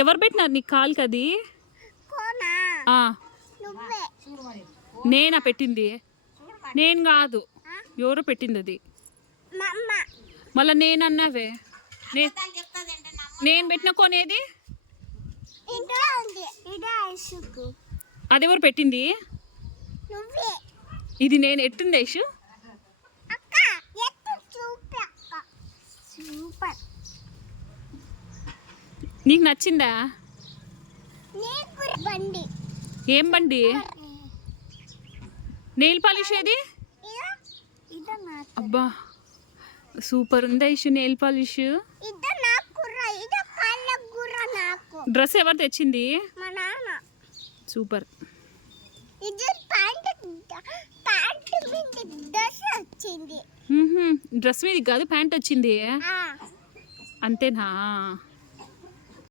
ఎవరు పెట్టినారు నీకు కాలుకి అది? నేనా పెట్టింది? నేను కాదు, ఎవరో పెట్టింది అది. మళ్ళా నేను అన్నావే, నేను పెట్టిన కొనేది అది ఎవరు పెట్టింది? ఇది నేను ఎట్టుంది ఐషు? నీకు నచ్చిందా? ఏం బండి? నెయిల్ పాలిష్ ఏది? అబ్బా సూపర్ ఉంది ఐషు నెయిల్ పాలిష్. డ్రెస్ ఎవరు తెచ్చింది? సూపర్. డ్రెస్ మీదకి కాదు, ప్యాంట్ వచ్చింది అంతేనా?